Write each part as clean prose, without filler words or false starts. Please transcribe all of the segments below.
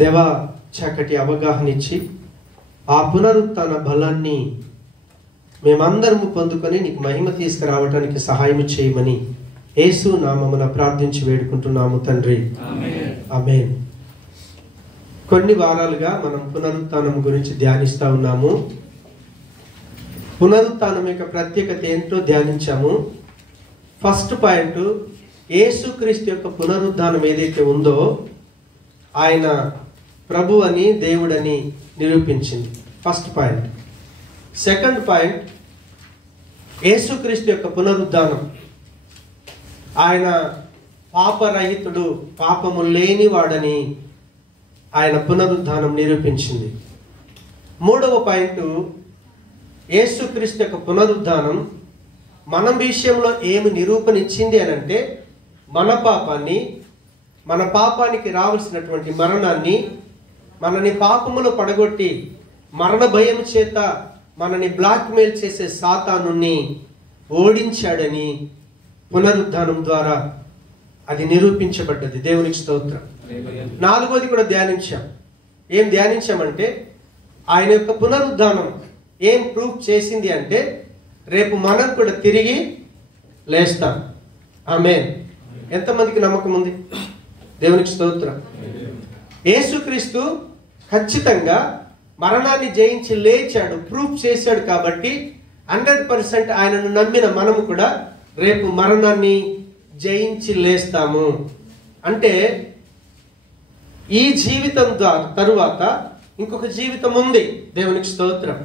దేవా, చక్కటి అవగాహన ఇచ్చి ఆ పునరుత్థాన బలాన్ని మేమందరము పొందుకొని నీకు మహిమ తీసుకురావడానికి సహాయం చేయమని యేసు నామమున ప్రార్థించి వేడుకుంటున్నాము తండ్రి. ఆమేన్. కొన్ని వారాలుగా మనం పునరుత్థానం గురించి ధ్యానిస్తూ ఉన్నాము. పునరుత్థానం యొక్క ప్రత్యేకత ఏంటో ధ్యానించాము. ఫస్ట్ పాయింట్, యేసుక్రీస్తు యొక్క పునరుద్ధానం ఏదైతే ఉందో ఆయన ప్రభు అని, దేవుడని నిరూపించింది. First point. సెకండ్ పాయింట్, యేసుక్రీస్తు యొక్క పునరుద్ధానం ఆయన పాపరహితుడు, పాపము లేనివాడని ఆయన పునరుద్ధానం నిరూపించింది. మూడవ పాయింట్, యేసుక్రీస్తు యొక్క పునరుద్ధానం మన విషయంలో ఏమి నిరూపణ ఇచ్చింది అని అంటే, మన పాపాన్ని, మన పాపానికి రావాల్సినటువంటి మరణాన్ని, మనని పాపములో పడగొట్టి మరణ భయం చేత మనని బ్లాక్మెయిల్ చేసే సాతానుని ఓడించాడని పునరుద్ధానం ద్వారా అది నిరూపించబడ్డది. దేవునికి స్తోత్రం. నాలుగోది కూడా ధ్యానించాం. ఏం ధ్యానించామంటే, ఆయన యొక్క పునరుద్ధానం ఏం ప్రూఫ్ చేసింది అంటే, రేపు మనం కూడా తిరిగి లేస్తాం. ఆమేన్. ఎంతమందికి నమ్మకం ఉంది? దేవునికి స్తోత్రం. యేసుక్రీస్తు ఖచ్చితంగా మరణాన్ని జయించి లేచాడు, ప్రూఫ్ చేశాడు. కాబట్టి 100% ఆయనను నమ్మిన మనము కూడా రేపు మరణాన్ని జయించి లేస్తాము. అంటే ఈ జీవితం తరువాత ఇంకొక జీవితం ఉంది. దేవునికి స్తోత్రం.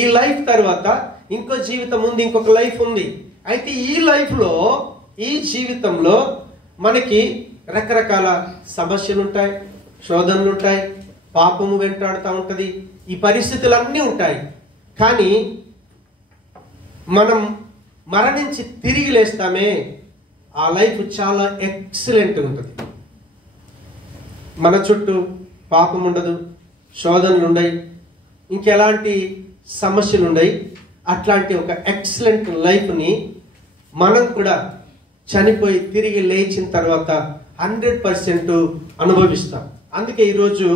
ఈ లైఫ్ తర్వాత ఇంకో జీవితం ఉంది, ఇంకొక లైఫ్ ఉంది. అయితే ఈ లైఫ్లో, ఈ జీవితంలో మనకి రకరకాల సమస్యలు ఉంటాయి, శోధనలు ఉంటాయి, పాపము వెంటాడుతూ ఉంటుంది, ఈ పరిస్థితులన్నీ ఉంటాయి. కానీ మనం మరణించి తిరిగి లేస్తామే, ఆ లైఫ్ చాలా ఎక్సలెంట్గా ఉంటుంది. మన చుట్టూ పాపం ఉండదు, శోధనలు ఉండయి, ఇంకెలాంటి సమస్యలు ఉండయి. అట్లాంటి ఒక ఎక్సలెంట్ లైఫ్ని మనం కూడా చనిపోయి తిరిగి లేచిన తర్వాత 100% అనుభవిస్తాం. అందుకే ఈరోజు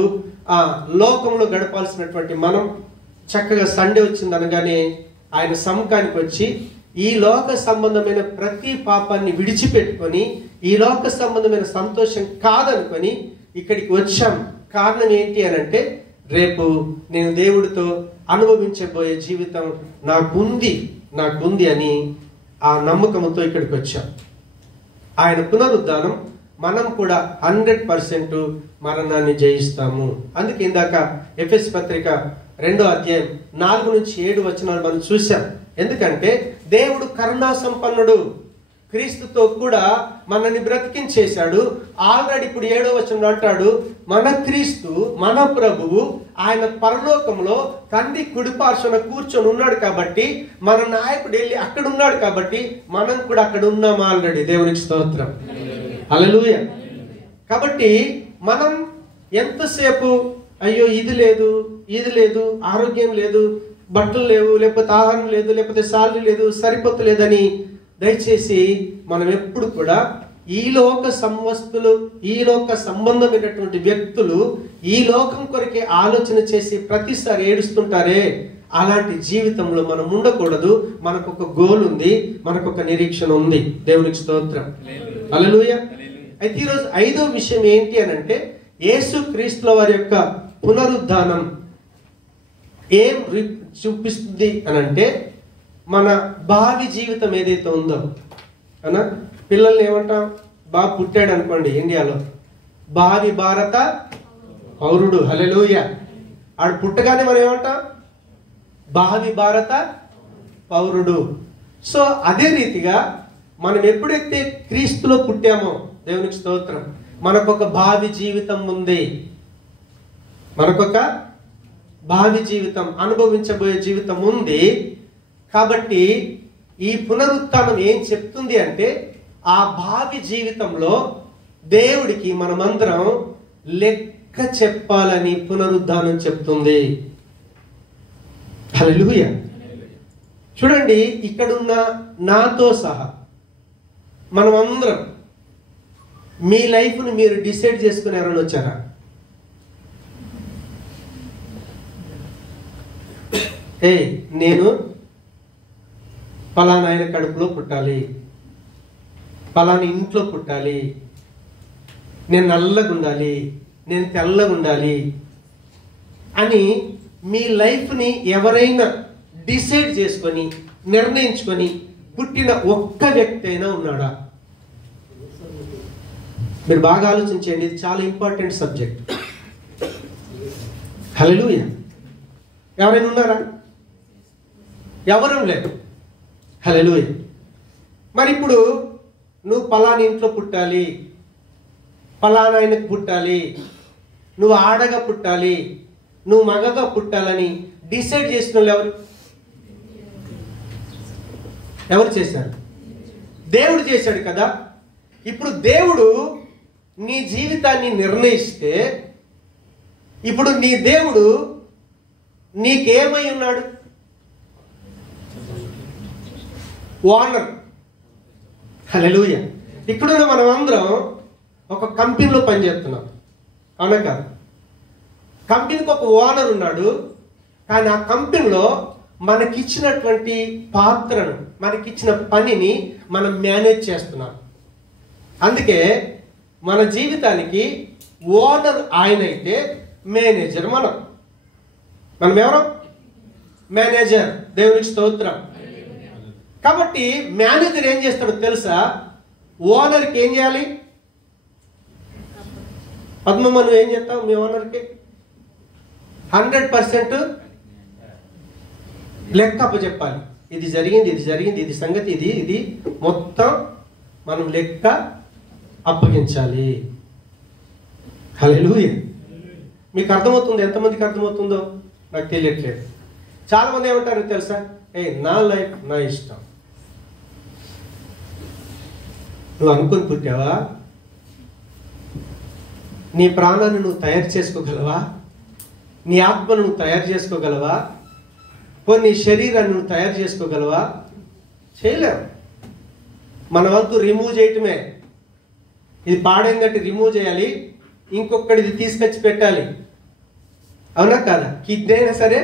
ఆ లోకంలో గడపాల్సినటువంటి మనం చక్కగా సండే వచ్చింది అనగానే ఆయన సముఖానికి వచ్చి ఈ లోక సంబంధమైన ప్రతి పాపాన్ని విడిచిపెట్టుకొని, ఈ లోక సంబంధమైన సంతోషం కాదనుకొని ఇక్కడికి వచ్చాం. కారణం ఏంటి అని అంటే, రేపు నేను దేవుడితో అనుభవించబోయే జీవితం నాకుంది అని ఆ నమ్మకంతో ఇక్కడికి వచ్చాం. ఆయన పునరుద్ధానం మనం కూడా 100% మరణాన్ని జయిస్తాము. అందుకే ఇందాక ఎఫెసు పత్రిక 2వ అధ్యాయం 4-7 వచనాలు మనం చూసాం. ఎందుకంటే దేవుడు కరుణా సంపన్నుడు, క్రీస్తుతో కూడా మనల్ని బ్రతికించేశాడు. ఆల్రెడీ ఇప్పుడు 7వ వచనంలో అంటాడు, మన క్రీస్తు, మన ప్రభువు ఆయన పరలోకంలో తండ్రి కుడిపార్శ్వన కూర్చొని ఉన్నాడు. కాబట్టి మన నాయకుడు వెళ్ళి అక్కడ ఉన్నాడు. కాబట్టి మనం కూడా అక్కడ ఉన్నాం ఆల్రెడీ. దేవునికి స్తోత్రం. హల్లెలూయా. కాబట్టి మనం ఎంతసేపు అయ్యో ఇది లేదు, ఆరోగ్యం లేదు, బట్టలు లేవు, లేకపోతే ఆహారం లేదు, లేకపోతే సాలరీ లేదు, సరిపోతలేదని దయచేసి మనం ఎప్పుడు కూడా ఈ లోక సంవస్తులు, ఈ లోక సంబంధమైనటువంటి వ్యక్తులు ఈ లోకం కొరకే ఆలోచన చేసి ప్రతిసారి ఏడుస్తుంటారే, అలాంటి జీవితంలో మనం ఉండకూడదు. మనకు ఒక గోల్ ఉంది, మనకు ఒక నిరీక్షణ ఉంది. దేవునికి స్తోత్రం. హల్లెలూయా. అయితే ఈరోజు 5వ విషయం ఏంటి అని అంటే, యేసుక్రీస్తుల వారి యొక్క పునరుద్ధానం ఏం చూపిస్తుంది అని అంటే, మన భావి జీవితం ఏదైతే ఉందో అనా, పిల్లల్ని ఏమంటాం? బాబు పుట్టాడు అనుకోండి ఇండియాలో, భావి భారత పౌరుడు. హల్లెలూయా. ఆడు పుట్టగానే మనం ఏమంటాం? భావి భారత పౌరుడు. సో అదే రీతిగా మనం ఎప్పుడైతే క్రీస్తులో పుట్టామో, దేవునికి స్తోత్రం, మనకొక భావి జీవితం ఉంది. మనకొక భావి జీవితం, అనుభవించబోయే జీవితం ఉంది. కాబట్టి ఈ పునరుత్థానం ఏం చెప్తుంది అంటే, ఆ భావి జీవితంలో దేవుడికి మనమందరం లెక్క చెప్పాలని పునరుద్ధానం చెప్తుంది. హల్లెలూయా. చూడండి, ఇక్కడున్న నాతో సహా మనమందరం మీ లైఫ్ని మీరు డిసైడ్ చేసుకుని ఎవరైనా వచ్చారా? నేను పలానా ఆయన కడుపులో పుట్టాలి, పలానా ఇంట్లో పుట్టాలి, నేను నల్లగా ఉండాలి, నేను తెల్లగా ఉండాలి అని మీ లైఫ్ని ఎవరైనా డిసైడ్ చేసుకొని నిర్ణయించుకొని పుట్టిన ఒక్క వ్యక్తి అయినా ఉన్నాడా? మీరు బాగా ఆలోచించండి, ఇది చాలా ఇంపార్టెంట్ సబ్జెక్ట్. హల్లెలూయా. ఎవరైనా ఉన్నారా? ఎవరూ లేరు. హల్లెలూయా. మరి ఇప్పుడు నువ్వు పలానా ఇంట్లో పుట్టాలి, పలానా ఆయనకు పుట్టాలి, నువ్వు ఆడగా పుట్టాలి, నువ్వు మగగా పుట్టాలని డిసైడ్ చేసిన వాళ్ళు ఎవరు చేశారు? దేవుడు చేశాడు కదా. ఇప్పుడు దేవుడు నీ జీవితాన్ని నిర్ణయిస్తే ఇప్పుడు నీ దేవుడు నీకేమై ఉన్నాడు? ఓనర్. హల్లెలూయా. ఇక్కడ మనం అందరం ఒక కంపెనీలో పనిచేస్తున్నాం, అవునా కాదు? కంపెనీకి ఒక ఓనర్ ఉన్నాడు, కానీ ఆ కంపెనీలో మనకిచ్చినటువంటి పాత్రను, మనకిచ్చిన పనిని మనం మేనేజ్ చేస్తున్నాం. అందుకే మన జీవితానికి ఓనర్ ఆయన అయితే మేనేజర్ మనం ఎవరు? మేనేజర్. దేవునికి స్తోత్రం. కాబట్టి మేనేజర్ ఏం చేస్తాడో తెలుసా? ఓనర్కి ఏం చేయాలి? పద్మమ్మ, నువ్వు ఏం చేస్తావు మీ ఓనర్కి? 100% లెక్క అప్పచెప్పాలి. ఇది జరిగింది, ఇది జరిగింది, ఇది సంగతి, ఇది మొత్తం మనం లెక్క అప్పగించాలి. హల్లెలూయా. మీకు అర్థమవుతుంది? ఎంతమందికి అర్థమవుతుందో నాకు తెలియట్లేదు. చాలా మంది ఏమంటారు తెలుసా? నా లైఫ్ నా ఇష్టం. నువ్వు అనుకుని పుట్టావా? నీ ప్రాణాన్ని నువ్వు తయారు చేసుకోగలవా? నీ ఆత్మను నువ్వు తయారు చేసుకోగలవా? నీ శరీరాన్ని నువ్వు తయారు చేసుకోగలవా? చేయలేవు. మన వంతు రిమూవ్ చేయటమే. ఇది పాడైందంటే రిమూవ్ చేయాలి, ఇంకొకటిది తీసుకొచ్చి పెట్టాలి, అవునా కాదా? కిడ్నీ అయినా సరే,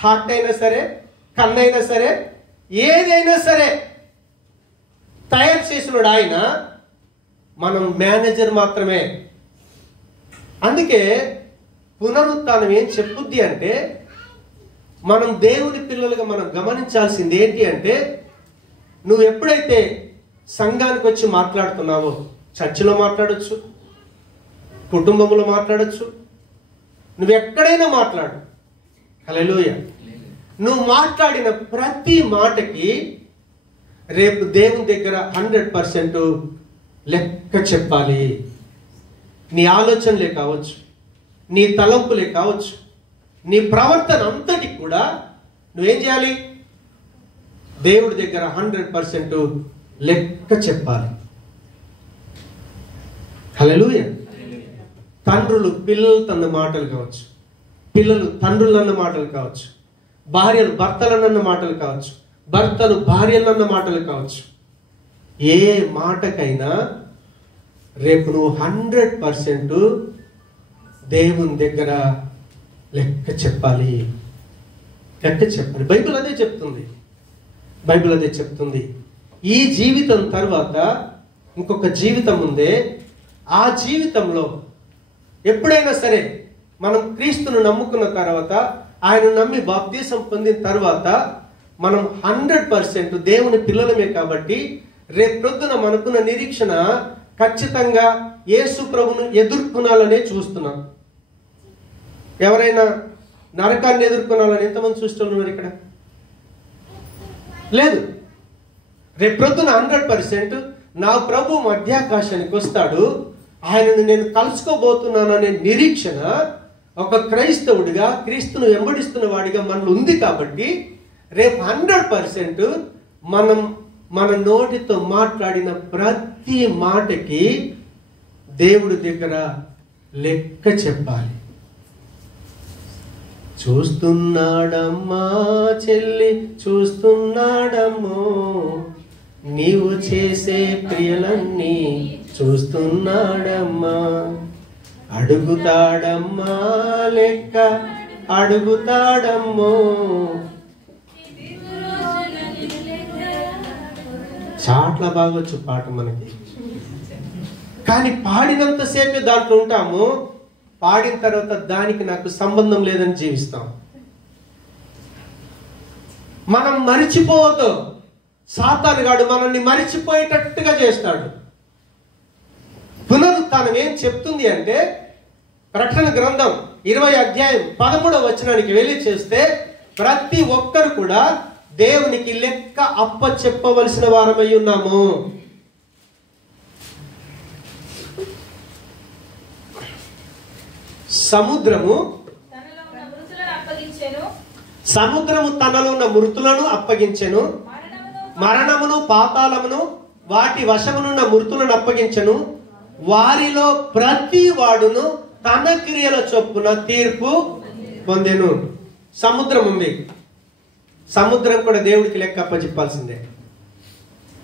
హార్ట్ అయినా సరే, కన్ను అయినా సరే, ఏదైనా సరే తయారు చేసినాడు ఆయన. మనం మేనేజర్ మాత్రమే. అందుకే పునరుత్థానం ఏం చెప్పుద్ది అంటే, మనం దేవుని పిల్లలుగా మనం గమనించాల్సింది ఏంటి అంటే, నువ్వు ఎప్పుడైతే సంఘానికి వచ్చి మాట్లాడుతున్నావో, చర్చిలో మాట్లాడొచ్చు, కుటుంబంలో మాట్లాడొచ్చు, నువ్వు ఎక్కడైనా మాట్లాడు. హల్లెలూయా. నువ్వు మాట్లాడిన ప్రతి మాటకి రేపు దేవుని దగ్గర 100% లెక్క చెప్పాలి. నీ ఆలోచనలే కావచ్చు, నీ తలంపులే కావచ్చు, నీ ప్రవర్తన అంతటి కూడా నువ్వేం చేయాలి? దేవుడి దగ్గర 100% లెక్క చెప్పాలి. హల్లెలూయా. తండ్రులు పిల్లలు అన్న మాటలు కావచ్చు, పిల్లలు తండ్రులు అన్న మాటలు కావచ్చు, భార్యలు భర్తలన్న మాటలు కావచ్చు, భర్తలు భార్యలన్న మాటలు కావచ్చు, ఏ మాటకైనా రేపు నువ్వు 100% దేవుని దగ్గర లెక్క చెప్పాలి. లెక్క చెప్పాలి. బైబిల్ అదే చెప్తుంది. బైబిల్ అదే చెప్తుంది. ఈ జీవితం తర్వాత ఇంకొక జీవితం ఉందే. ఆ జీవితంలో ఎప్పుడైనా సరే మనం క్రీస్తును నమ్ముకున్న తర్వాత, ఆయన నమ్మి బాప్తీసం పొందిన తర్వాత మనం 100% దేవుని పిల్లలమే. కాబట్టి రేపు ప్రొద్దున మనకున్న నిరీక్షణ ఖచ్చితంగా యేసు ప్రభువును ఎదుర్కొనాలనే చూస్తున్నాం. ఎవరైనా నరకాన్ని ఎదుర్కొనాలని ఎంతమంది చూస్తున్నారు ఇక్కడ? లేదు. రేపు ప్రొద్దున 100% నా ప్రభు మధ్యాకాశానికి వస్తాడు, ఆయనను నేను కలుసుకోబోతున్నాననే నిరీక్షణ ఒక క్రైస్తవుడిగా, క్రీస్తును వెంబడిస్తున్న వాడిగా మనలో ఉంది. కాబట్టి రేపు 100% మనం మన నోటితో మాట్లాడిన ప్రతి మాటకి దేవుడి దగ్గర లెక్క చెప్పాలి. చూస్తున్నాడమ్మా చెల్లి, చూస్తున్నాడమ్మో, నీవు చేసే క్రియలన్నీ చూస్తున్నాడమ్మా. అడుగుతాడమ్మా లెక్క, అడుగుతాడమ్మో, చాట్ల బాగొచ్చు పాట మనకి, కానీ పాడినంతసేపు దాంట్లో ఉంటాము, పాడిన తర్వాత దానికి నాకు సంబంధం లేదని జీవిస్తాం. మనం మరిచిపోవద్దు. సాతానుగాడు మనల్ని మరిచిపోయేటట్టుగా చేస్తాడు. పునరుత్థానం ఏం చెప్తుంది అంటే, ప్రకటన గ్రంథం 20 అధ్యాయం 13వ వచనానికి వెళ్ళి చేస్తే, ప్రతి ఒక్కరు కూడా దేవునికి లెక్క అప్ప చెప్పవలసిన వారమై ఉన్నాము. సముద్రము తనలో ఉన్న మృతులను అప్పగించెను, మరణమును పాతాళమును వాటి వశమునున్న మృతులను అప్పగించెను, వారిలో ప్రతి వాడును తన క్రియల చొప్పున తీర్పు పొందెను. సముద్రం ఉంది, సముద్రం కూడా దేవుడికి లెక్క అప్పచెప్పాల్సిందే.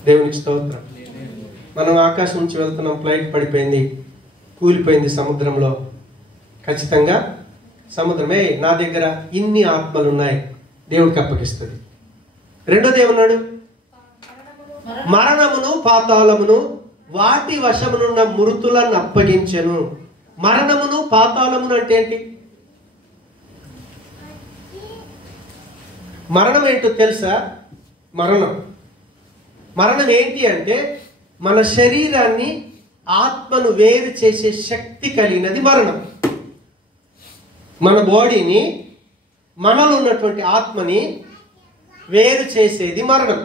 దేవునికి స్తోత్రం. మనం ఆకాశం నుంచి వెళ్తున్నాం, ఫ్లైట్ పడిపోయింది, కూలిపోయింది సముద్రంలో. ఖచ్చితంగా సముద్రమే నా దగ్గర ఇన్ని ఆత్మలు ఉన్నాయి, దేవుడికి అప్పగిస్తుంది. రెండోది ఏమన్నాడు? మరణమును పాతాళమును వాటి వశమునున్న మృతులను అప్పగించెను. మరణమును పాతాళమును అంటే ఏంటి? మరణం ఏంటో తెలుసా? మరణం ఏంటి అంటే, మన శరీరాన్ని ఆత్మను వేరు చేసే శక్తి కలిగినది మరణం. మన బాడీని, మనలో ఉన్నటువంటి ఆత్మని వేరు చేసేది మరణం.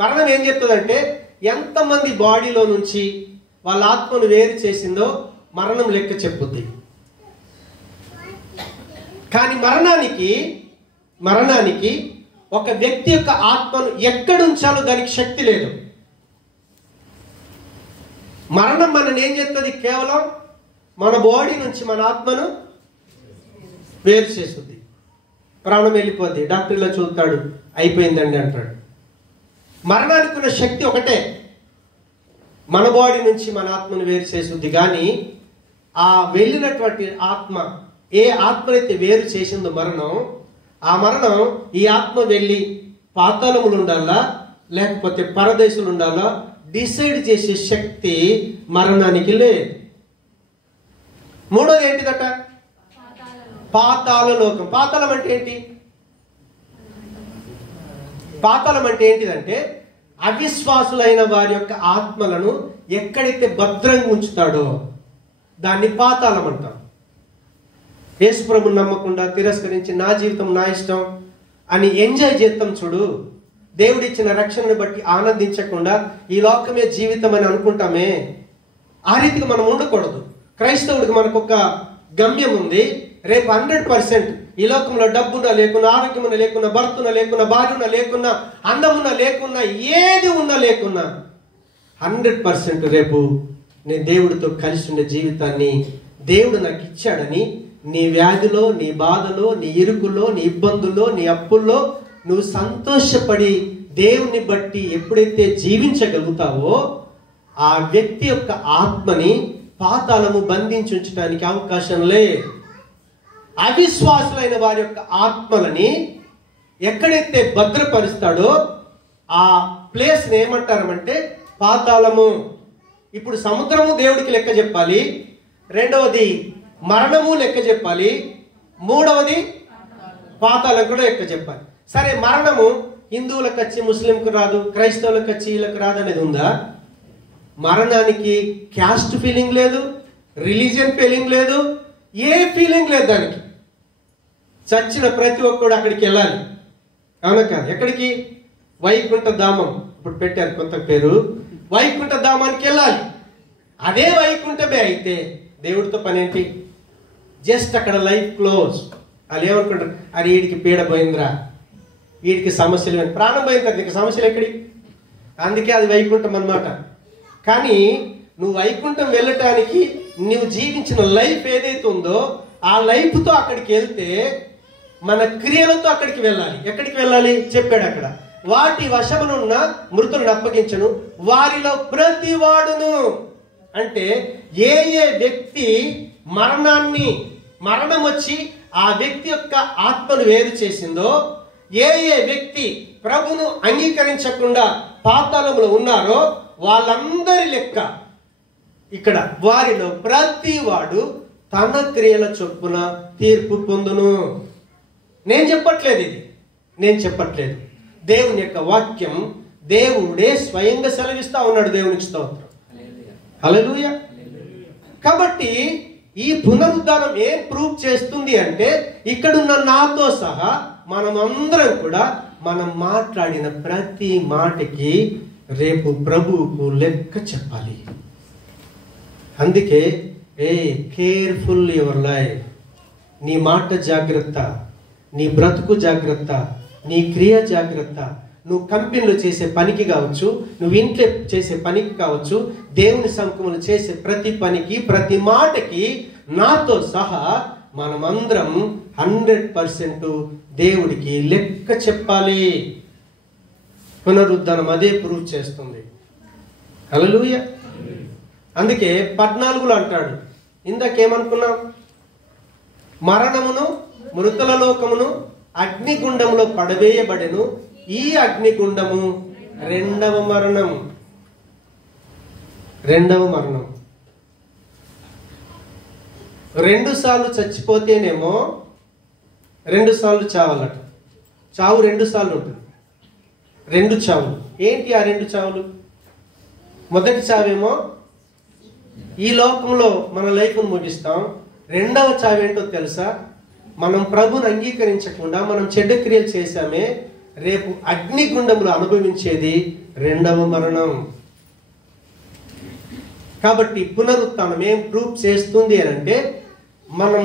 మరణం ఏం చెప్తుందంటే, ఎంతమంది బాడీలో నుంచి వాళ్ళ ఆత్మను వేరు చేసిందో మరణం లెక్క చెప్పుద్ది. కానీ మరణానికి ఒక వ్యక్తి యొక్క ఆత్మను ఎక్కడుంచాలో దానికి శక్తి లేదు. మరణం మనని ఏం చేస్తుంది? కేవలం మన బాడీ నుంచి మన ఆత్మను వేరు చేస్తుంది. ప్రాణం వెళ్ళిపోద్ది, డాక్టర్ ఇలా చూస్తాడు, అయిపోయిందండి అంటాడు. మరణానికి ఉన్న శక్తి ఒకటే, మన బాడీ నుంచి మన ఆత్మను వేరు చేస్తుంది. కానీ ఆ వెళ్ళినటువంటి ఆత్మ, ఏ ఆత్మనైతే వేరు చేసిందో మరణం, ఆ మరణం ఈ ఆత్మ వెళ్ళి పాతాళములు ఉండాలా లేకపోతే పరదేశులు ఉండాలా డిసైడ్ చేసే శక్తి మరణానికి లేదు. మూడోది ఏంటిదట? పాతాళ లోకం. పాతాళం అంటే ఏంటి? పాతాళం అంటే ఏంటిదంటే, అవిశ్వాసులైన వారి యొక్క ఆత్మలను ఎక్కడైతే భద్రంగా ఉంచుతాడో దాన్ని పాతాళం అంటాం. యేసుప్రభుని నమ్మకుండా తిరస్కరించి నా జీవితం నా ఇష్టం అని ఎంజాయ్ చేస్తాం చూడు, దేవుడిచ్చిన రక్షణను బట్టి ఆనందించకుండా ఈ లోకమే జీవితం అని అనుకుంటామే, ఆ రీతిగా మనం ఉండకూడదు. క్రైస్తవుడికి మనకు ఒక గమ్యం ఉంది. రేపు 100% ఈ లోకంలో డబ్బున్నా లేకున్నా, ఆరోగ్యమున్నా లేకున్నా, భర్తున్నా లేకున్నా, భార్యన్నా లేకున్నా, అందమున్నా లేకున్నా, ఏది ఉన్నా లేకున్నా 100% రేపు నేను దేవుడితో కలిసి ఉండే జీవితాన్ని దేవుడు నాకు ఇచ్చాడని, నీ వ్యాధిలో, నీ బాధలో, నీ ఇరుకులో, నీ ఇబ్బందుల్లో, నీ అప్పుల్లో నువ్వు సంతోషపడి దేవుని బట్టి ఎప్పుడైతే జీవించగలుగుతావో ఆ వ్యక్తి యొక్క ఆత్మని పాతాళము బంధించి ఉంచడానికి అవకాశం లేదు. అవిశ్వాసులైన వారి యొక్క ఆత్మలని ఎక్కడైతే భద్రపరుస్తాడో ఆ ప్లేస్ ఏమంటారంటే పాతాళము. ఇప్పుడు సముద్రము దేవుడికి లెక్క చెప్పాలి, రెండవది మరణము లెక్క చెప్పాలి, మూడవది పాతాళం కూడా లెక్క చెప్పాలి. సరే, మరణము హిందువులకు వచ్చి ముస్లింకు రాదు, క్రైస్తవులకు వచ్చి వీళ్ళకి రాదు అనేది ఉందా? మరణానికి క్యాస్ట్ ఫీలింగ్ లేదు, రిలీజియన్ ఫీలింగ్ లేదు, ఏ ఫీలింగ్ లేదు దానికి. చచ్చిన ప్రతి ఒక్కడు అక్కడికి వెళ్ళాలి, అవునా కాదు? ఎక్కడికి? వైకుంఠ ధామం. ఇప్పుడు పెట్టారు కొత్త పేరు, వైకుంఠ ధామానికి వెళ్ళాలి. అదే వైకుంఠమే అయితే దేవుడితో పని ఏంటి? జస్ట్ అక్కడ లైఫ్ క్లోజ్. వాళ్ళు ఏమనుకుంటారు? అది వీడికి పీడ పోయిందిరా, వీడికి సమస్యలు, ప్రాణం పోయిన తర్వాత నీకు సమస్యలు ఎక్కడి? అందుకే అది వైకుంఠం అన్నమాట. కానీ నువ్వు వైకుంఠం వెళ్ళటానికి నువ్వు జీవించిన లైఫ్ ఏదైతే ఉందో ఆ లైఫ్తో అక్కడికి వెళ్తే మన క్రియలతో అక్కడికి వెళ్ళాలి. ఎక్కడికి వెళ్ళాలి చెప్పాడు అక్కడ. వాటి వశమునున్న మృతులను అప్పగించను, వారిలో ప్రతి వాడును. అంటే ఏ ఏ వ్యక్తి మరణం వచ్చి ఆ వ్యక్తి యొక్క ఆత్మను వేరు చేసిందో, ఏ ఏ వ్యక్తి ప్రభును అంగీకరించకుండా పాతాళంలో ఉన్నారో వాళ్ళందరి లెక్క ఇక్కడ వారిలో ప్రతి వాడు తన క్రియల చొప్పున తీర్పు పొందును. నేను చెప్పట్లేదు, నేను చెప్పట్లేదు. దేవుని యొక్క వాక్యం దేవుడే స్వయంగా సెలవిస్తా ఉన్నాడు. దేవునికి స్తోత్రం, హల్లెలూయా. కాబట్టి ఈ పునరుద్ధానం ఏం ప్రూవ్ చేస్తుంది అంటే, ఇక్కడున్న నాతో సహా మనమందరం కూడా మనం మాట్లాడిన ప్రతి మాటకి రేపు ప్రభువుకు లెక్క చెప్పాలి. అందుకే కేర్ఫుల్ యువర్ లైఫ్. నీ మాట జాగ్రత్త, నీ బ్రతుకు జాగ్రత్త, నీ క్రియ జాగ్రత్త. నువ్వు కంపెనీలో చేసే పనికి కావచ్చు, నువ్వు ఇంట్లో చేసే పనికి కావచ్చు, దేవుని సముఖంలో చేసే ప్రతి పనికి, ప్రతి మాటకి నాతో సహా మనమందరం 100% దేవుడికి లెక్క చెప్పాలి. పునరుద్ధానం అదే ప్రూవ్ చేస్తుంది. హల్లెలూయా. అందుకే 14లో అంటాడు, ఇందాకేమనుకున్నాం? మరణమును మృతుల లోకమును అగ్నిగుండంలో పడవేయబడెను. ఈ అగ్నిగుండము రెండవ మరణం. 2 సార్లు చచ్చిపోతేనేమో 2 సార్లు చావాలట. చావు 2 సార్లు ఉంటుంది. 2 చావులు. ఏంటి ఆ 2 చావులు? మొదటి చావేమో ఈ లోకంలో మన లైఫ్ను ముగిస్తాం. రెండవ చావేంటో తెలుసా? మనం ప్రభుని అంగీకరించకుండా మనం చెడ్డ క్రియలు చేశామే, రేపు అగ్నిగుండంలో అనుభవించేది రెండవ మరణం. కాబట్టి పునరుత్థానం ఏం ప్రూవ్ చేస్తుంది అని అంటే, మనం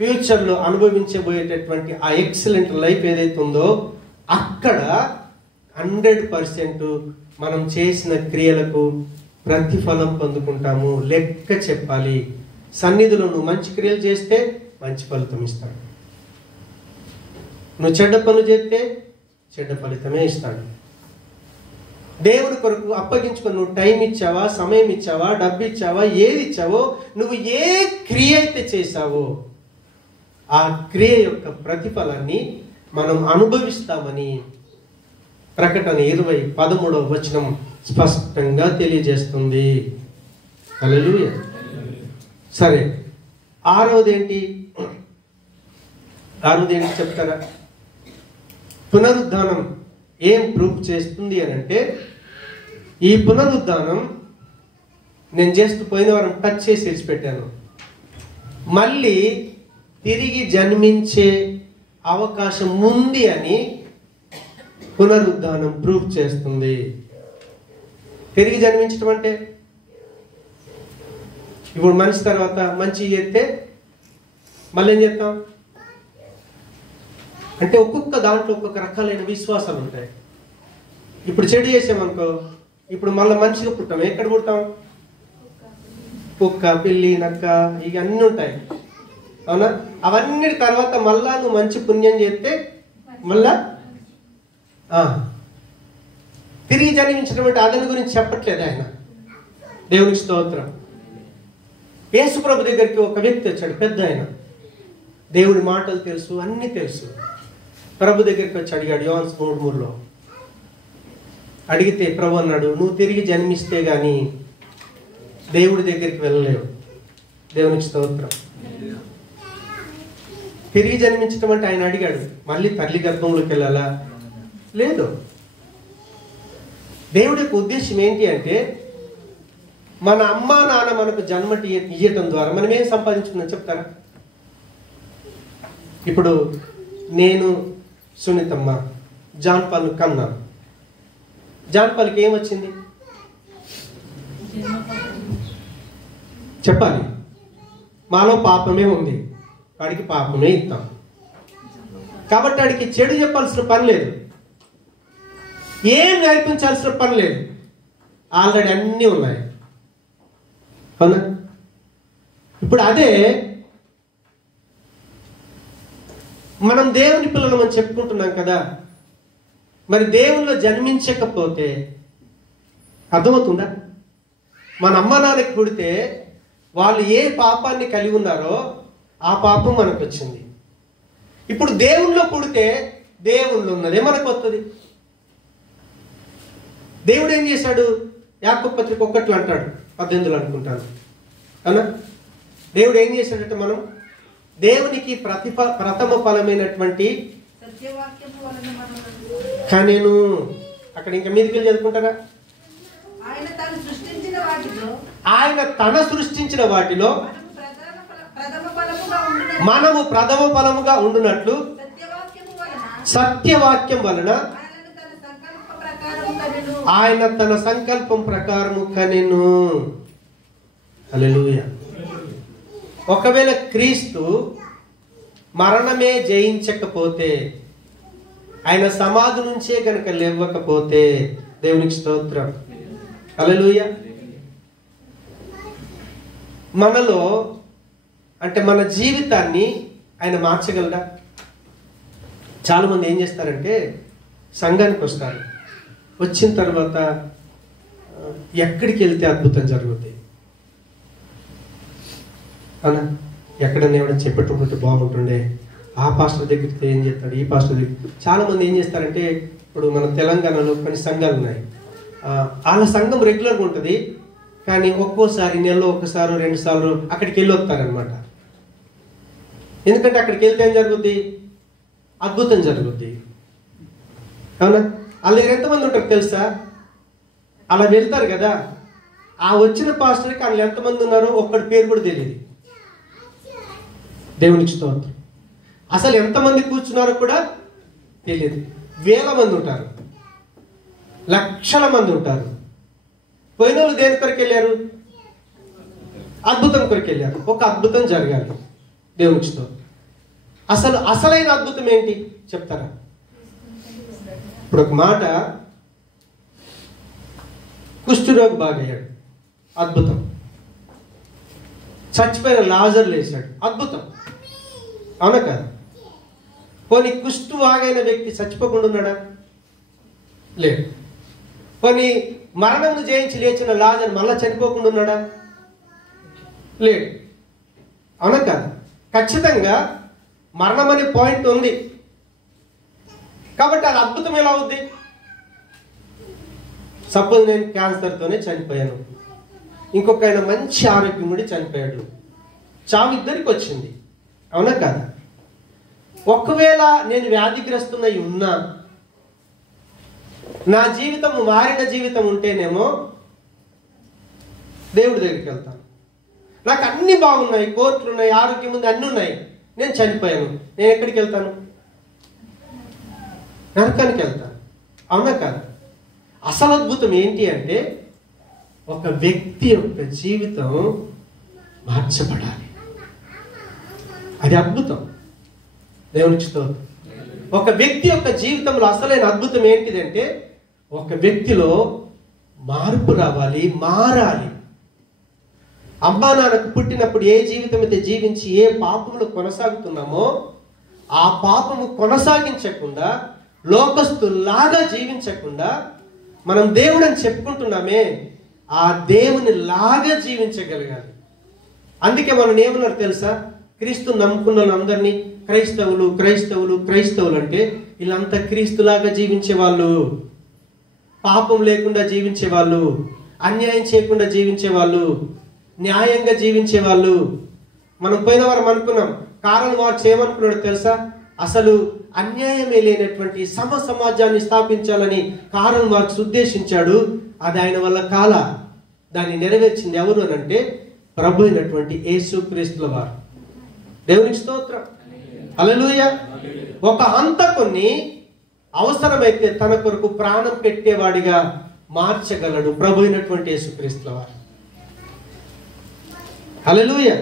ఫ్యూచర్లో అనుభవించబోయేటటువంటి ఆ ఎక్సలెంట్ లైఫ్ ఏదైతే ఉందో అక్కడ 100% మనం చేసిన క్రియలకు ప్రతిఫలం పొందుకుంటాము. లెక్క చెప్పాలి. సన్నిధిలో నువ్వు మంచి క్రియలు చేస్తే మంచి ఫలితం ఇస్తాడు. నువ్వు చెడ్డ పనులు చేస్తే చెడ్డ ఫలితమే ఇస్తాడు. దేవుని కొరకు అప్పగించుకొని నువ్వు టైం ఇచ్చావా, సమయం ఇచ్చావా, డబ్బు ఇచ్చావా, ఏది ఇచ్చావో, నువ్వు ఏ క్రియ అయితే చేశావో ఆ క్రియ యొక్క ప్రతిఫలాన్ని మనం అనుభవిస్తామని ప్రకటన 20:13 వచనం స్పష్టంగా తెలియజేస్తుంది. హల్లెలూయా. సరే, ఆరవది ఏంటి చెప్తారా? పునరుద్ధానం ఏం ప్రూఫ్ చేస్తుంది అని అంటే, ఈ పునరుద్ధానం నేను జస్ట్ పోయిన వారం టచ్ చేసి విడిచిపెట్టాను. మళ్ళీ తిరిగి జన్మించే అవకాశం ఉంది అని పునరుద్ధానం ప్రూఫ్ చేస్తుంది. తిరిగి జన్మించడం అంటే, ఇప్పుడు మనిషి తర్వాత మంచి చేస్తే మళ్ళీ ఏం చేస్తాం అంటే, ఒక్కొక్క దాంట్లో ఒక్కొక్క రకాలైన విశ్వాసాలు ఉంటాయి. ఇప్పుడు చెడు చేసామనుకో, ఇప్పుడు మళ్ళీ మనిషిగా పుట్టాం. ఎక్కడ పుట్టాం? కుక్క, పిల్లి, నక్క, ఇక అన్నీ ఉంటాయి, అవునా? అవన్నీ తర్వాత మళ్ళా నువ్వు మంచి పుణ్యం చేస్తే మళ్ళా తిరిగి జన్మించడం అంటే అతని గురించి చెప్పట్లేదు ఆయన. దేవునికి స్తోత్రం. యేసుప్రభు దగ్గరికి ఒక వ్యక్తి వచ్చాడు, పెద్ద ఆయన. దేవుడి మాటలు తెలుసు, అన్నీ తెలుసు. ప్రభు దగ్గరికి వచ్చి అడిగాడు, యోహాను 3:3లో అడిగితే ప్రభు అన్నాడు, నువ్వు తిరిగి జన్మిస్తే గాని దేవుడి దగ్గరికి వెళ్ళలేవు. దేవునికి స్తోత్రం. తిరిగి జన్మించడం అంటే ఆయన అడిగాడు, మళ్ళీ తల్లి గర్భంలోకి వెళ్ళాలా? లేదు. దేవుడి యొక్క ఉద్దేశం ఏంటి అంటే, మన అమ్మా నాన్న మనకు జన్మ ఇయ్యటం ద్వారా మనం ఏం సంపాదించుకున్నాం చెప్తారా? ఇప్పుడు నేను సునీతమ్మ జాన్ పాల్ కన్నాను. జాన్ పాల్కి ఏమొచ్చింది చెప్పాలి. మాలో పాపమే ఉంది, వాడికి పాపమే ఇస్తాం. కాబట్టి వాడికి చెడు చెప్పాల్సిన పని లేదు, ఏం నేర్పించాల్సిన పని లేదు. ఆల్రెడీ అన్నీ ఉన్నాయి, అవునా? ఇప్పుడు అదే మనం దేవుని పిల్లలు మనం చెప్పుకుంటున్నాం కదా. మరి దేవునిలో జన్మించకపోతే అర్థమవుతుందా? మన అమ్మ నాన్నకి పుడితే వాళ్ళు ఏ పాపాన్ని కలిగి ఉన్నారో ఆ పాపం మనకు వచ్చింది. ఇప్పుడు దేవునిలో పుడితే దేవుళ్ళు ఉన్నదే మనకు వస్తుంది. దేవుడు ఏం చేశాడు? యాకోబు పత్రిక 1 అంటాడు, 18 అనుకుంటాను అన్నా. దేవుడు ఏం చేశాడంటే, మనం దేవునికి ప్రథమ ఫలమైనటువంటి నేను అక్కడ ఇంకా మీదకి వెళ్ళి చదువుకుంటారా? ఆయన తన సృష్టించిన వాటిలో మనము ప్రథమ ఫలముగా ఉండునట్లు సత్యవాక్యం వలన ఆయన తన సంకల్పం ప్రకారము కనెను. హల్లెలూయా. ఒకవేళ క్రీస్తు మరణమే జయించకపోతే, ఆయన సమాధి నుంచే గనక లేవకపోతే, దేవునికి స్తోత్రం. హల్లెలూయా. మనలో అంటే మన జీవితాన్ని ఆయన మార్చగలడా? చాలా మంది ఏం చేస్తారంటే, సంఘానికి వస్తారు, వచ్చిన తర్వాత ఎక్కడికి వెళ్తే అద్భుతం జరుగుతుంది అలా, ఎక్కడన్నా ఎవరైనా చెప్పేటప్పుడు బాగుంటుండే, ఆ పాస్టర్ దగ్గరికి ఏం చేస్తాడు, ఈ పాస్టర్ దగ్గర. చాలా మంది ఏం చేస్తారంటే, ఇప్పుడు మన తెలంగాణలో కొన్ని సంఘాలు ఉన్నాయి, వాళ్ళ సంఘం రెగ్యులర్గా ఉంటుంది, కానీ ఒక్కోసారి నెలలో 1 సార్లు 2 సార్లు అక్కడికి వెళ్ళి వస్తారనమాట. ఎందుకంటే అక్కడికి వెళ్తే ఏం జరుగుద్ది? అద్భుతం జరుగుద్ది. అవునా? వాళ్ళ దగ్గర ఎంతమంది ఉంటారు తెలుసా? అలా వెళ్తారు కదా, ఆ వచ్చిన పాస్టర్కి వాళ్ళు ఎంతమంది ఉన్నారో ఒక్కడి పేరు కూడా తెలియదు. దేవునికి స్తోత్రం. అసలు ఎంతమంది కూర్చున్నారో కూడా తెలియదు. వేల మంది ఉంటారు, లక్షల మంది ఉంటారు. పోయిన వాళ్ళు దేని కొరకు వెళ్ళారు? అద్భుతం కొరకు వెళ్ళారు. ఒక అద్భుతం జరగాలి. దేవునికి స్తోత్రం. అసలైన అద్భుతం ఏంటి చెప్తారా? ఇప్పుడు ఒక మాట, కుష్ఠరోగి బాగయ్యాడు, అద్భుతం. చచ్చిపోయిన లాజర్ లేచాడు, అద్భుతం. అవునా కాదు? పోనీ కుష్ఠు బాగైన వ్యక్తి చచ్చిపోకుండా ఉన్నాడా? లేదు. పోనీ మరణం జయించి లేచిన లాజర్ మళ్ళా చనిపోకుండా ఉన్నాడా? లేడు. అవునా కాదు? ఖచ్చితంగా మరణం అనే పాయింట్ ఉంది. కాబట్టి అది అద్భుతం ఎలా అవుద్ది? సపోజ్ నేను క్యాన్సర్తోనే చనిపోయాను, ఇంకొక ఆయన మంచి ఆరోగ్యం కూడా చనిపోయాడు, చావు ఇద్దరికి వచ్చింది. అవునా కాదా? ఒకవేళ నేను వ్యాధిగ్రస్తున్నై ఉన్నా, నా జీవితం మారిన జీవితం ఉంటేనేమో దేవుడి దగ్గరికి వెళ్తాను. నాకు అన్ని బాగున్నాయి, కోర్టులు ఉన్నాయి, ఆరోగ్యం ఉంది, అన్నీ ఉన్నాయి, నేను చనిపోయాను, నేను ఎక్కడికి వెళ్తాను? నరకానికి వెళ్తాను. అవునా కాదు? అసలు అద్భుతం ఏంటి అంటే, ఒక వ్యక్తి యొక్క జీవితం మార్చబడాలి. అది అద్భుతం. దేవునికి స్తోత్రం. ఒక వ్యక్తి యొక్క జీవితంలో అసలైన అద్భుతం ఏంటిదంటే, ఒక వ్యక్తిలో మార్పు రావాలి, మారాలి. అమ్మా నాన్నకు పుట్టినప్పుడు ఏ జీవితం అయితే జీవించి ఏ పాపములు కొనసాగుతున్నామో, ఆ పాపము కొనసాగించకుండా, లోకస్తులాగా జీవించకుండా, మనం దేవుడు అని చెప్పుకుంటున్నామే, ఆ దేవుని లాగా జీవించగలగాలి. అందుకే మనం ఏమన్నారు తెలుసా? క్రీస్తు నమ్ముకున్న వాళ్ళందరినీ క్రైస్తవులు క్రైస్తవులు క్రైస్తవులు అంటే, వీళ్ళంతా క్రీస్తులాగా జీవించే వాళ్ళు, పాపం లేకుండా జీవించే వాళ్ళు, అన్యాయం చేయకుండా జీవించే వాళ్ళు, న్యాయంగా జీవించే వాళ్ళు. మనం పోయిన వారం అనుకున్నాం, కారల్ మార్క్స్ ఏమనుకున్నాడు తెలుసా? అసలు అన్యాయమే లేనటువంటి సమాజాన్ని స్థాపించాలని కారల్ మార్క్స్ ఉద్దేశించాడు. అది ఆయన వల్ల కాల. దాన్ని నెరవేర్చింది ఎవరు అని అంటే, ప్రభు అయినటువంటి యేసుక్రీస్తుల వారు. దేవునికి స్తోత్రం. హల్లెలూయా. ఒక హంతకుని అవసరమైతే తన కొరకు ప్రాణం పెట్టేవాడిగా మార్చగలడు ప్రభు అయినటువంటి యేసుక్రీస్తుల వారు. హల్లెలూయా.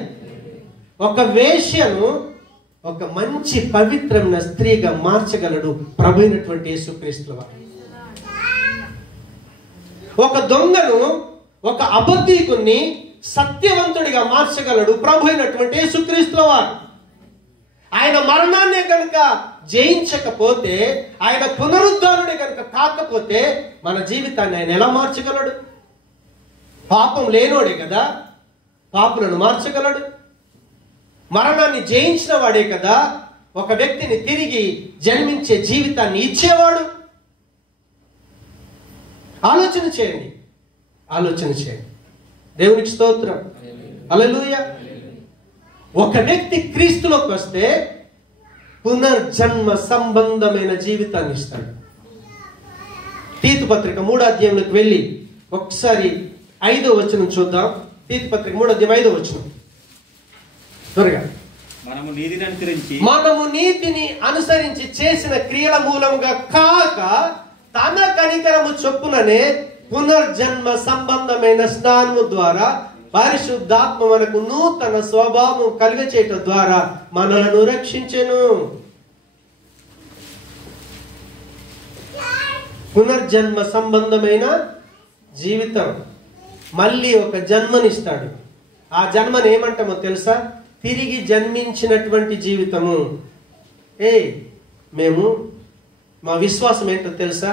ఒక వేశ్యను ఒక మంచి పవిత్రమైన స్త్రీగా మార్చగలడు ప్రభు అయినటువంటి యేసుక్రీస్తుల వారు. ఒక దొంగను, ఒక అబద్ధికుని సత్యవంతుడిగా మార్చగలడు ప్రభు అయినటువంటి యేసుక్రీస్తుల వారు. ఆయన మరణాన్ని కనుక జయించకపోతే, ఆయన పునరుద్ధారుడే కనుక కాకపోతే, మన జీవితాన్ని ఆయన ఎలా మార్చగలడు? పాపం లేనోడే కదా పాపులను మార్చగలడు. మరణాన్ని జయించిన వాడే కదా ఒక వ్యక్తిని తిరిగి జన్మించే జీవితాన్ని ఇచ్చేవాడు. ఆలోచన చేయండి, ఆలోచన చేయండి. దేవునికి స్తోత్రం, హల్లెలూయా. ఒక వ్యక్తి క్రీస్తులోకి వస్తే పునర్జన్మ సంబంధమైన జీవితాన్ని ఇస్తాడు. తీతు పత్రిక 3వ అధ్యాయంలోకి వెళ్ళి ఒకసారి 5వ వచనం చూద్దాం. తీతు పత్రిక 3వ అధ్యాయం 5వ వచనం త్వరగా. మనము నీతిని అనుసరించి చేసిన క్రియల మూలముగా కాక తన కనికరము చొప్పుననే పునర్జన్మ సంబంధమైన స్నానము ద్వారా పరిశుద్ధాత్మ మనకు నూతన స్వభావం కలుగచేయటం ద్వారా మనలను రక్షించెను. పునర్జన్మ సంబంధమైన జీవితం, మళ్ళీ ఒక జన్మనిస్తాడు. ఆ జన్మను ఏమంటామో తెలుసా? తిరిగి జన్మించినటువంటి జీవితము. మేము మా విశ్వాసం ఏంటో తెలుసా?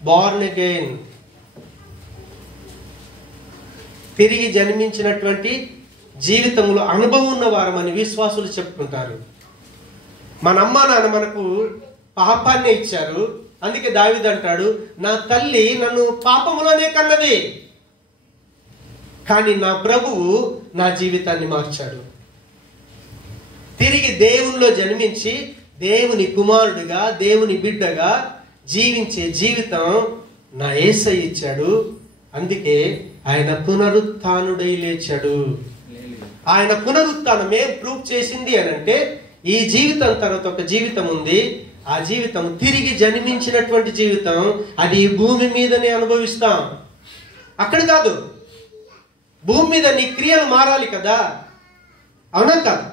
బార్న్ అగైన్, తిరిగి జన్మించినటువంటి జీవితంలో అనుభవం ఉన్నవారు మన విశ్వాసులు చెప్పుకుంటారు. మన అమ్మ నాన్న మనకు పాపాన్ని ఇచ్చారు. అందుకే దావీదు అంటాడు, నా తల్లి నన్ను పాపములోనే కన్నది, కానీ నా ప్రభువు నా జీవితాన్ని మార్చాడు. తిరిగి దేవునిలో జన్మించి దేవుని కుమారుడిగా, దేవుని బిడ్డగా జీవించే జీవితం నా యేసయ్య ఇచ్చాడు. అందుకే ఆయన పునరుత్థానుడై లేచాడు. ఆయన పునరుత్థానం ఏం ప్రూవ్ చేసింది అని అంటే, ఈ జీవితం తర్వాత ఒక జీవితం ఉంది. ఆ జీవితం తిరిగి జన్మించినటువంటి జీవితం. అది ఈ భూమి మీదనే అనుభవిస్తాం, అక్కడ కాదు. భూమి మీద నీ క్రియలు మారాలి కదా, అవునా కాదు?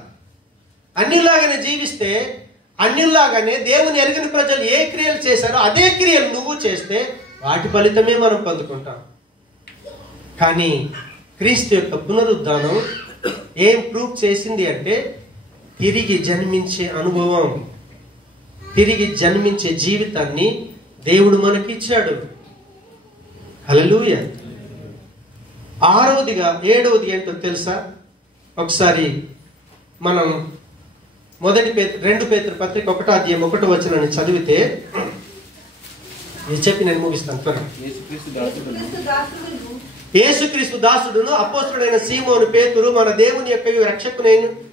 అన్నిలాగానే జీవిస్తే, అన్నిలాగానే దేవుని ఎరిగిన ప్రజలు ఏ క్రియలు చేశారో అదే క్రియలు నువ్వు చేస్తే వాటి ఫలితమే మనం పొందుకుంటాం. కానీ క్రీస్తు యొక్క పునరుద్ధానం ఏం ప్రూవ్ చేసింది అంటే, తిరిగి జన్మించే అనుభవం, తిరిగి జన్మించే జీవితాన్ని దేవుడు మనకిచ్చాడు. హల్లెలూయా. 6వదిగా 7వది ఏంటో తెలుసా? ఒకసారి మనం 2 పేతురు పత్రిక 1వ అధ్యాయం 1వ వచనాన్ని చదివితే, ఇది చెప్పి నేను ముగిస్తాను త్వరగా. యేసుక్రీస్తు దాసుడును అపోస్తలుడైన సీమోను పేతురు, మన దేవుని యొక్క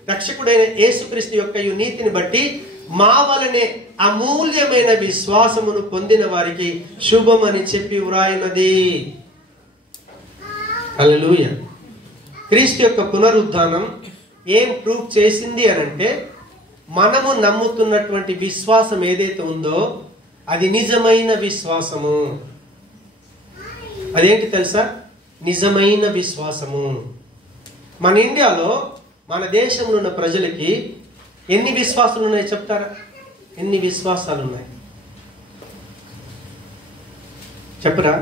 రక్షకుడైన యేసుక్రీస్తు యొక్క నీతిని బట్టి మా వలనే అమూల్యమైన విశ్వాసమును పొందిన వారికి శుభమని చెప్పి వ్రాయినది. హల్లెలూయా. క్రీస్తు యొక్క పునరుద్ధానం ఏం ప్రూవ్ చేసింది అనంటే, మనము నమ్ముతున్నటువంటి విశ్వాసం ఏదైతే ఉందో అది నిజమైన విశ్వాసము. అదేంటి తెలుసా? నిజమైన విశ్వాసము. మన ఇండియాలో, మన దేశంలో ఉన్న ప్రజలకి ఎన్ని విశ్వాసాలు ఉన్నాయి చెప్తారా? ఎన్ని విశ్వాసాలు ఉన్నాయి చెప్పరా?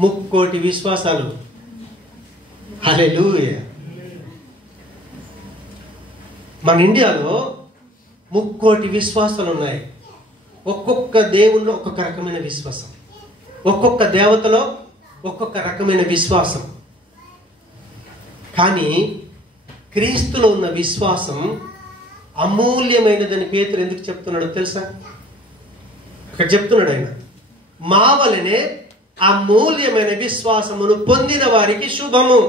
3 కోటి విశ్వాసాలు. హల్లెలూయా. మన ఇండియాలో 3 కోటి విశ్వాసాలు ఉన్నాయి. ఒక్కొక్క దేవుల్లో ఒక్కొక్క రకమైన విశ్వాసం, ఒక్కొక్క దేవతలో ఒక్కొక్క రకమైన విశ్వాసం. కానీ క్రీస్తులో ఉన్న విశ్వాసం అమూల్యమైనదని పేతురు ఎందుకు చెప్తున్నాడో తెలుసా? అక్కడ చెప్తున్నాడు ఆయన, మా వలనే అమూల్యమైన విశ్వాసమును పొందిన వారికి శుభము.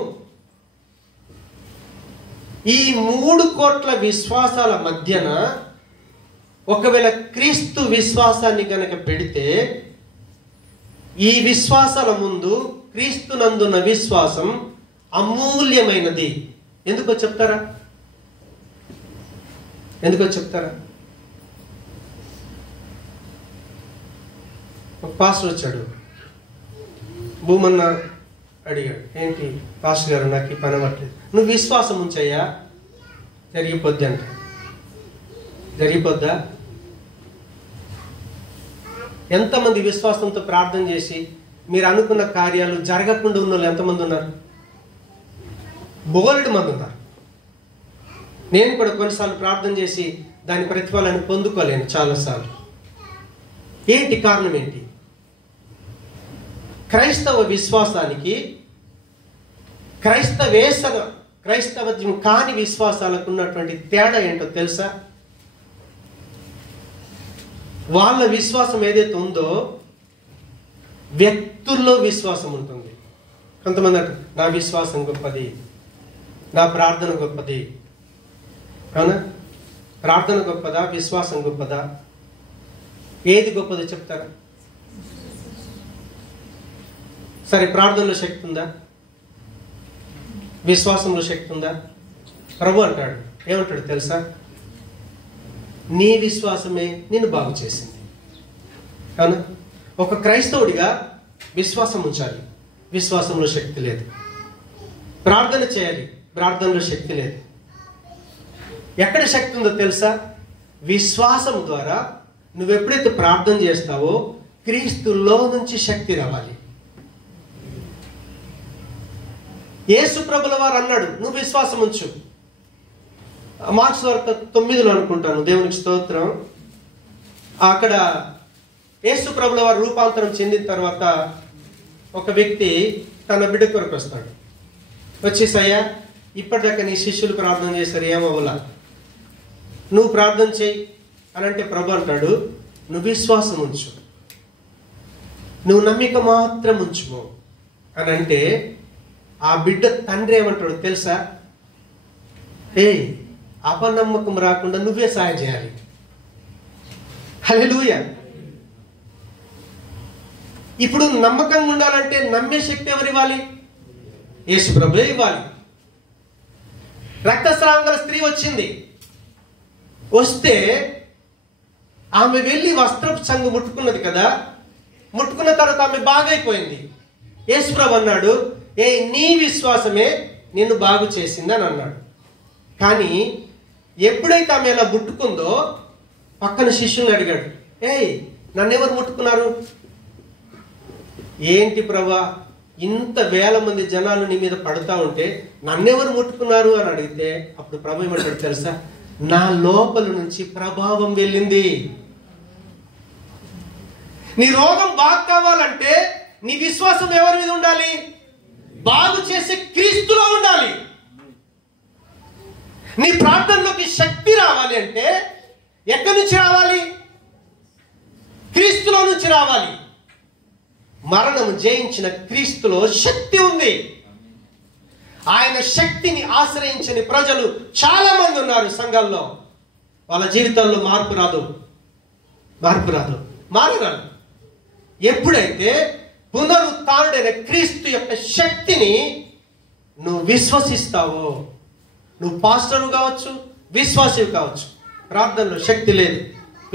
ఈ 3 కోట్ల విశ్వాసాల మధ్యన ఒకవేళ క్రీస్తు విశ్వాసాన్ని గనక పెడితే, ఈ విశ్వాసాల ముందు క్రీస్తునందున్న విశ్వాసం అమూల్యమైనది. ఎందుకో చెప్తారా? ఎందుకో చెప్తారా? ఒక పాస్టర్ వచ్చాడు, భూమన్న అడిగాడు, ఏంటి పాస్టర్ గారు నాకు ఈ పని అవ్వట్లేదు. నువ్వు విశ్వాసం ఉంచయ్యా, జరిగిపోద్ది అంటే. జరిగిపోద్దా? ఎంతమంది విశ్వాసంతో ప్రార్థన చేసి మీరు అనుకున్న కార్యాలు జరగకుండా ఉన్న వాళ్ళు ఎంతమంది ఉన్నారు? బోల్డ్ మంది ఉన్నారు. నేను కూడా కొన్నిసార్లు ప్రార్థన చేసి దాని ప్రతిఫలాన్ని పొందుకోలేను చాలాసార్లు. ఏంటి కారణం? ఏంటి? క్రైస్తవ విశ్వాసానికి, క్రైస్తవత్వం కాని విశ్వాసాలకు ఉన్నటువంటి తేడా ఏంటో తెలుసా? వాళ్ళ విశ్వాసం ఏదైతే ఉందో వ్యక్తుల్లో విశ్వాసం ఉంటుంది. కొంతమంది అంటారు నా విశ్వాసం గొప్పది, నా ప్రార్థన గొప్పది. అవునా? ప్రార్థన గొప్పదా, విశ్వాసం గొప్పదా? ఏది గొప్పదో చెప్తారా? సరే, ప్రార్థనలో శక్తి ఉందా? విశ్వాసంలో శక్తి ఉందా? ప్రభు అంటాడు, ఏమంటాడు తెలుసా? నీ విశ్వాసమే నిన్ను బాగు చేసింది. అవునా? ఒక క్రైస్తవుడిగా విశ్వాసం ఉంచాలి, విశ్వాసంలో శక్తి లేదు. ప్రార్థన చేయాలి, ప్రార్థనలో శక్తి లేదు. ఎక్కడ శక్తి ఉందో తెలుసా? విశ్వాసం ద్వారా నువ్వు ఎప్పుడైతే ప్రార్థన చేస్తావో క్రీస్తులో నుంచి శక్తి రావాలి. యేసు ప్రభుల వారు అన్నాడు, నువ్వు విశ్వాసం ఉంచు. మార్క్స్ వార్త 9 అనుకుంటాను, దేవునికి స్తోత్రం. అక్కడ యేసు ప్రభుల వారు రూపాంతరం చెందిన తర్వాత ఒక వ్యక్తి తన బిడ్డ కొరకు వస్తాడు. వచ్చేసయ్యా, ఇప్పటిదాకా నీ శిష్యులు ప్రార్థన చేశారు, ఏమవ్వలా, నువ్వు ప్రార్థన చేయి అని అంటే ప్రభు అంటాడు, నువ్వు విశ్వాసం ఉంచు, నువ్వు నమ్మిక మాత్రం ఉంచుమో అని అంటే ఆ బిడ్డ తండ్రి ఏమంటాడు తెలుసా? అపనమ్మకం రాకుండా నువ్వే సాయం చేయాలి. హల్లెలూయా. ఇప్పుడు నమ్మకంగా ఉండాలంటే నమ్మే శక్తి ఎవరు ఇవ్వాలి? యేసు ప్రభువే ఇవ్వాలి. రక్తస్రావం గల స్త్రీ వచ్చింది. వస్తే ఆమె వెళ్ళి వస్త్రపు సంగు ముట్టుకున్నది కదా, ముట్టుకున్న తర్వాత ఆమె బాగైపోయింది. యేసు ప్రభు అన్నాడు, నీ విశ్వాసమే నిన్ను బాగు చేసింది అని అన్నాడు. కానీ ఎప్పుడైతే ఆమె ఇలా ముట్టుకుందో పక్కన శిష్యుల్ని అడిగాడు, నన్నెవరు ముట్టుకున్నారు? ఏంటి ప్రభా, ఇంత వేల మంది జనాలు నీ మీద పడుతూ ఉంటే నన్నెవరు ముట్టుకున్నారు అని అడిగితే అప్పుడు ప్రభు ఏమంటాడు తెలుసా? నా లోపల నుంచి ప్రభావం వెళ్ళింది. నీ రోగం బాగు కావాలంటే నీ విశ్వాసం ఎవరి మీద ఉండాలి? బాగు చేసే క్రీస్తులో ఉండాలి. నీ ప్రార్థనలోకి శక్తి రావాలి అంటే ఎక్కడి నుంచి రావాలి? క్రీస్తులో నుంచి రావాలి. మరణము జయించిన క్రీస్తులో శక్తి ఉంది. ఆయన శక్తిని ఆశ్రయించని ప్రజలు చాలా మంది ఉన్నారు సంఘాల్లో. వాళ్ళ జీవితాల్లో మార్పు రాదు. మారరాదు. ఎప్పుడైతే పునరుత్థానుడైన క్రీస్తు యొక్క శక్తిని నువ్వు విశ్వసిస్తావో, నువ్వు పాస్టరు కావచ్చు, విశ్వాసివి కావచ్చు, ప్రార్థనలో శక్తి లేదు,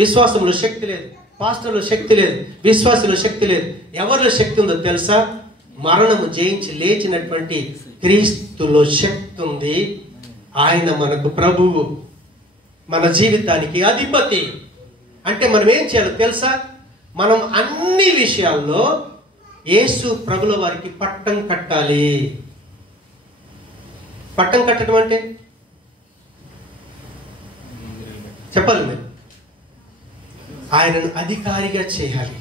విశ్వాసంలో శక్తి లేదు, పాస్టర్లో శక్తి లేదు, విశ్వాసంలో శక్తి లేదు. ఎవరిలో శక్తి ఉందో తెలుసా? మరణము జయించి లేచినటువంటి క్రీస్తులో శక్తి ఉంది. ఆయన మనకు ప్రభువు, మన జీవితానికి అధిపతి. అంటే మనం ఏం చేయాలో తెలుసా? మనం అన్ని విషయాల్లో యేసు ప్రభుల వారికి పట్టం కట్టాలి. పట్టం కట్టడం అంటే చెప్పాలి మీరు, ఆయనను అధికారిగా చేయాలి.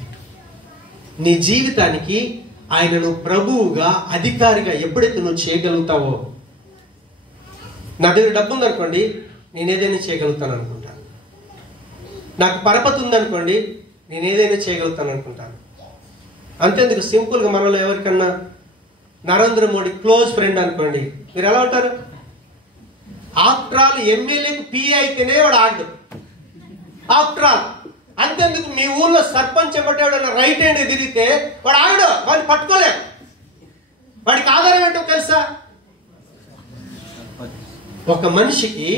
నీ జీవితానికి ఆయనను ప్రభువుగా, అధికారిగా ఎప్పుడైతే నువ్వు చేయగలుగుతావో, నా దగ్గర డబ్బు ఉందనుకోండి, నేను ఏదైనా చేయగలుగుతాను అనుకుంటాను. నాకు పరపతి ఉందనుకోండి, నేను ఏదైనా చేయగలుగుతాను అనుకుంటాను. అంతేందుకు సింపుల్గా మనలో ఎవరికన్నా నరేంద్ర మోడీ క్లోజ్ ఫ్రెండ్ అనుకోండి, మీరు ఎలా ఉంటారు? ఆఫ్టర్ ఆల్ ఎమ్మెల్యేకి పిఏ అయితేనే వాడు ఆగడు. ఆఫ్టర్ ఆల్ అంతేందుకు మీ ఊర్లో సర్పంచ్ ఎవరైనా రైట్ హ్యాండ్ తిరిగితే వాడు ఆగడు, వాడిని పట్టుకోలేం. వాడికి ఆధారం ఏంటో తెలుసా? ఒక మనిషికి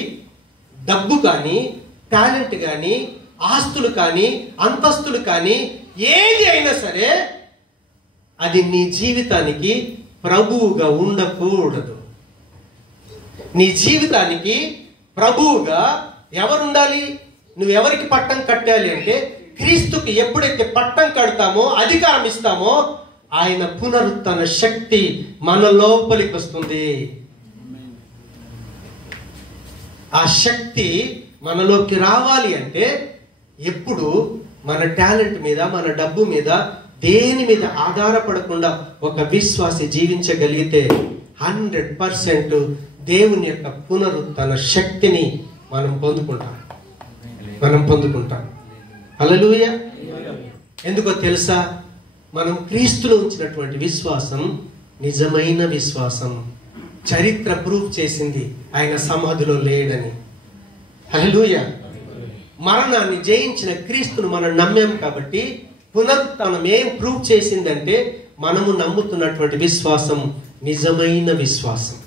డబ్బు కానీ, టాలెంట్ కానీ, ఆస్తులు కానీ, అంతస్తులు కానీ ఏది అయినా సరే అది నీ జీవితానికి ప్రభువుగా ఉండకూడదు. నీ జీవితానికి ప్రభువుగా ఎవరుండాలి? నువ్వెవరికి పట్టం కట్టాలి అంటే క్రీస్తుకి ఎప్పుడైతే పట్టం కడతామో, అధికారం ఇస్తామో, ఆయన పునరుత్థాన శక్తి మన లోపలికి వస్తుంది. ఆ శక్తి మనలోకి రావాలి అంటే ఎప్పుడు మన టాలెంట్ మీద, మన డబ్బు మీద, దేని మీద ఆధారపడకుండా ఒక విశ్వాసి జీవించగలిగితే 100% దేవుని యొక్క పునరుత్థాన శక్తిని మనం పొందుకుంటాం. హల్లెలూయా. ఎందుకో తెలుసా? మనం క్రీస్తులో ఉంచినటువంటి విశ్వాసం నిజమైన విశ్వాసం. చరిత్ర ప్రూఫ్ చేసింది ఆయన సమాధిలో లేడని. హల్లెలూయా. మరణాన్ని జయించిన క్రీస్తును మనం నమ్మాం కాబట్టి పునరుత్థానం ఏం ప్రూఫ్ చేసిందంటే మనము నమ్ముతున్నటువంటి విశ్వాసం నిజమైన విశ్వాసం.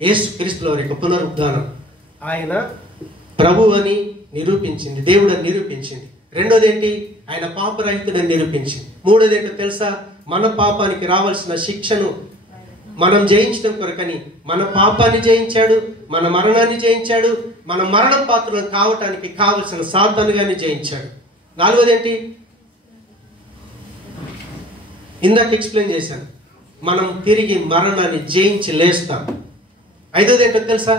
యేసు క్రీస్తుల యొక్క పునరుద్ధానం ఆయన ప్రభు అని నిరూపించింది, దేవుడు అని నిరూపించింది. రెండోది ఏంటి? ఆయన పాపరహితుడని నిరూపించింది. మూడోది ఏంటో తెలుసా? మన పాపానికి రావాల్సిన శిక్షను మనం జయించడం కొరకని మన పాపాన్ని జయించాడు, మన మరణాన్ని జయించాడు, మన మరణం పాత్రలు కావటానికి కావలసిన సాధనగాన్ని జయించాడు. నాలుగోది ఏంటి? ఇందాక ఎక్స్ప్లెయిన్ చేశాను, మనం తిరిగి మరణాన్ని జయించి లేస్తాం. ఐదోది ఏంటో తెలుసా?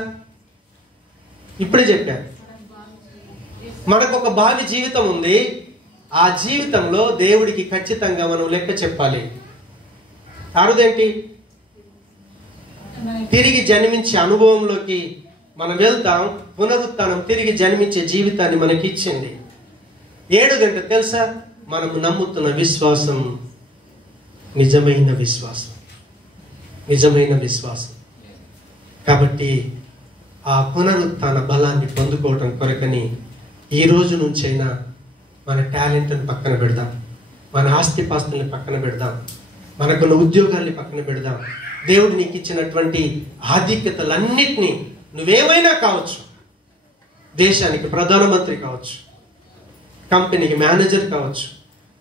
ఇప్పుడే చెప్పాను, మనకు ఒక భావి జీవితం ఉంది. ఆ జీవితంలో దేవుడికి ఖచ్చితంగా మనం లెక్క చెప్పాలి. ఆరోదేంటి? తిరిగి జన్మించే అనుభవంలోకి మనం వెళ్తాం. పునరుత్థానం తిరిగి జన్మించే జీవితాన్ని మనకి ఇచ్చింది. ఏడోదేంటో తెలుసా? మనము నమ్ముతున్న విశ్వాసం నిజమైన విశ్వాసం. కాబట్టి ఆ పునరుత్థాన బలాన్ని పొందుకోవటం కొరకని ఈ రోజు నుంచైనా మన టాలెంట్ని పక్కన పెడదాం, మన ఆస్తిపాస్తుల్ని పక్కన పెడదాం, మనకున్న ఉద్యోగాల్ని పక్కన పెడదాం. దేవుడు నీకు ఇచ్చినటువంటి ఆధిక్యతలన్నిటినీ, నువ్వేమైనా కావచ్చు, దేశానికి ప్రధానమంత్రి కావచ్చు, కంపెనీకి మేనేజర్ కావచ్చు,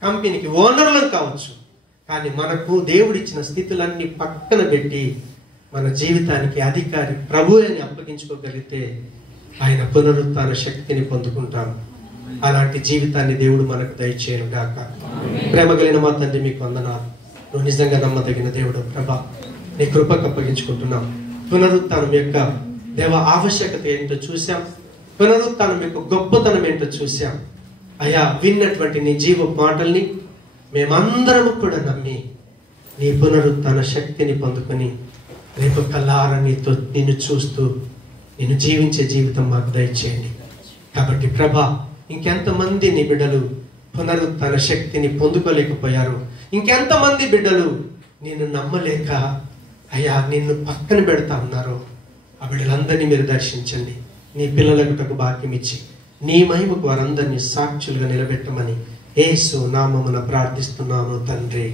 కంపెనీకి ఓనర్లను కావచ్చు, కానీ మనకు దేవుడిచ్చిన స్థితులన్నీ పక్కన పెట్టి మన జీవితానికి అధికారి ప్రభు అని అప్పగించుకోగలిగితే ఆయన పునరుత్థాన శక్తిని పొందుకుంటాం. అలాంటి జీవితాన్ని దేవుడు మనకు దయచేయను గాక. ప్రేమ కలిగిన మా తండ్రి, మీకు వందనాలు. నువ్వు నిజంగా నమ్మదగిన దేవుడు ప్రభా. నీ కృపకు అప్పగించుకుంటున్నాం. పునరుత్థానం యొక్క దేవ ఆవశ్యకత ఏంటో చూసాం. పునరుత్థానం యొక్క గొప్పతనం ఏంటో చూసాం. అయా, విన్నటువంటి నీ జీవ మాటల్ని మేమందరము కూడా నమ్మి నీ పునరుత్థాన శక్తిని పొందుకొని రేపు కల్లార నీతో నిన్ను చూస్తూ నిన్ను జీవించే జీవితం మాకు దయచేయండి. కాబట్టి ప్రభా, ఇంకెంతమంది నీ బిడ్డలు పునరుత్థాన శక్తిని పొందుకోలేకపోయారు? ఇంకెంతమంది బిడ్డలు నిన్ను నమ్మలేక అయ్యా నిన్ను పక్కన పెడతా ఉన్నారు? ఆ బిడ్డలందరినీ మీరు దర్శించండి. నీ పిల్లలకు భాగ్యం ఇచ్చి నీ మహిమకు వారందరినీ సాక్షులుగా నిలబెట్టమని యేసు నామమున ప్రార్థిస్తున్నాను తండ్రి.